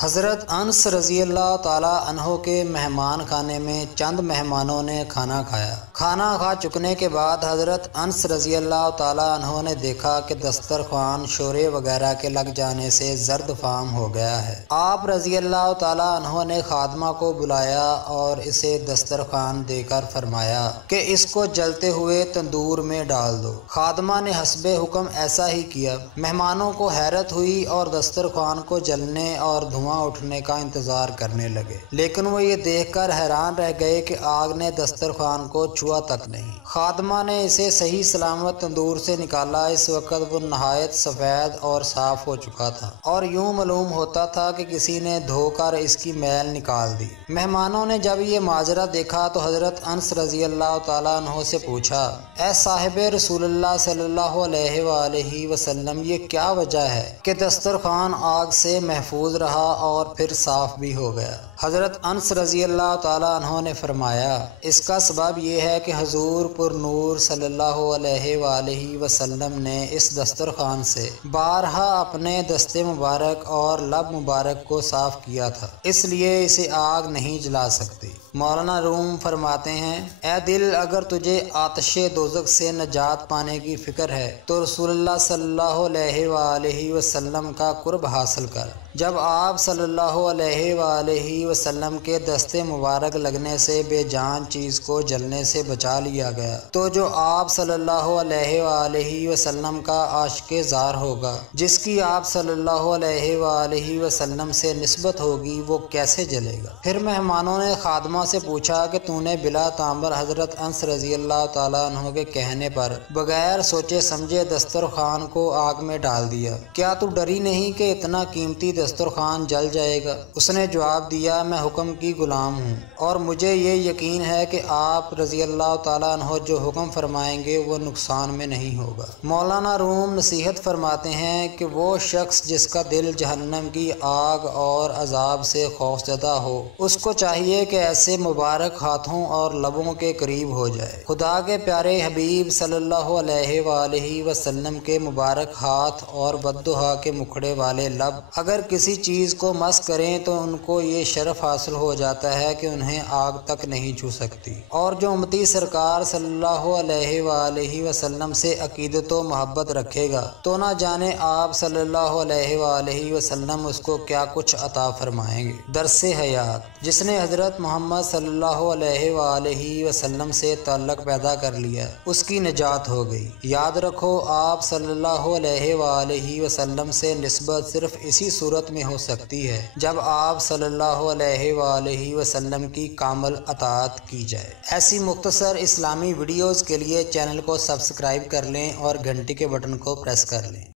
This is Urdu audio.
حضرت انس رضی اللہ تعالیٰ عنہ کے مہمان خانے میں چند مہمانوں نے کھانا کھایا۔ کھانا کھا چکنے کے بعد حضرت انس رضی اللہ تعالیٰ عنہ نے دیکھا کہ دسترخوان شورے وغیرہ کے لگ جانے سے زرد فام ہو گیا ہے۔ آپ رضی اللہ تعالیٰ عنہ نے خادمہ کو بلایا اور اسے دسترخوان دے کر فرمایا کہ اس کو جلتے ہوئے تندور میں ڈال دو۔ خادمہ نے حسب حکم ایسا ہی کیا۔ مہمانوں کو حیرت ہوئی اور دسترخوان کو جلنے اور دھواں اٹھنے کا انتظار کرنے لگے، لیکن وہ یہ دیکھ کر حیران رہ گئے کہ آگ نے دسترخوان کو چھوا تک نہیں۔ خادمہ نے اسے صحیح سلامت تندور سے نکالا۔ اس وقت وہ نہایت سفید اور صاف ہو چکا تھا اور یوں معلوم ہوتا تھا کہ کسی نے دھو کر اس کی میل نکال دی۔ مہمانوں نے جب یہ ماجرا دیکھا تو حضرت انس رضی اللہ تعالیٰ عنہ سے پوچھا، اے صاحب رسول اللہ صلی اللہ علیہ وآلہ وسلم، یہ کیا وجہ ہے کہ دسترخوان آگ سے محفوظ رہا اور پھر صاف بھی ہو گیا؟ حضرت انس رضی اللہ تعالیٰ عنہ نے فرمایا، اس کا سبب یہ ہے کہ حضور پر نور صلی اللہ علیہ وآلہ وسلم نے اس دسترخوان سے بارہا اپنے دست مبارک اور لب مبارک کو صاف کیا تھا، اس لیے اسے آگ نہیں جلا سکتی۔ مولانا روم فرماتے ہیں، اے دل، اگر تجھے آتش دوزخ سے نجات پانے کی فکر ہے تو رسول اللہ صلی اللہ علیہ وآلہ وسلم کا قرب حاصل کر۔ جب آپ صلی اللہ علیہ وآلہ وسلم کے دست مبارک لگنے سے بے جان چیز کو جلنے سے بچا لیا گیا تو جو آپ صلی اللہ علیہ وآلہ وسلم کا عاشق زار ہوگا، جس کی آپ صلی اللہ علیہ وآلہ وسلم سے نسبت ہوگی، وہ کیسے جلے گا؟ پھر مہمانوں نے خادمہ سے پوچھا کہ تو نے بلا تعمر حضرت انس رضی اللہ تعالیٰ عنہ کے کہنے پر بغیر سوچے سمجھے دسترخوان کو آگ میں ڈال دیا، کیا تو ڈری نہیں کہ اتنا قیمتی دسترخوان جل جائے گا؟ اس نے جواب دیا، میں حکم کی غلام ہوں اور مجھے یہ یقین ہے کہ آپ رضی اللہ تعالیٰ عنہ جو حکم فرمائیں گے وہ نقصان میں نہیں ہوگا۔ مولانا روم نصیحت فرماتے ہیں کہ وہ شخص جس کا دل جہنم کی آگ اور عذاب سے خوفزدہ ہو، اس کو چاہیے کہ ایسے مبارک ہاتھوں اور لبوں کے قریب ہو جائے۔ خدا کے پیارے حبیب صلی اللہ علیہ وآلہ وسلم کے مبارک ہاتھ اور بددعا کے مکھڑے والے لب اگر کسی چیز کو مس کریں تو ان کو یہ شرف حاصل ہو جاتا ہے کہ انہیں آگ تک نہیں چھو سکتی، اور جو امتی سرکار صلی اللہ علیہ وآلہ وسلم سے عقیدت و محبت رکھے گا تو نہ جانے آپ صلی اللہ علیہ وآلہ وسلم اس کو کیا کچھ عطا فرمائیں گے۔ درس حیات، جس نے حضرت محمد صلی اللہ علیہ وآلہ وسلم سے تعلق پیدا کر لیا، اس کی نجات ہو گئی۔ یاد رکھو، آپ صلی اللہ علیہ وآلہ وسلم سے نسبت صرف اسی صورت میں ہو سکتی ہے جب آپ صلی اللہ علیہ وآلہ وسلم کی کامل اطاعت کی جائے۔ ایسی مختصر اسلامی ویڈیوز کے لیے چینل کو سبسکرائب کر لیں اور گھنٹی کے بٹن کو پریس کر لیں۔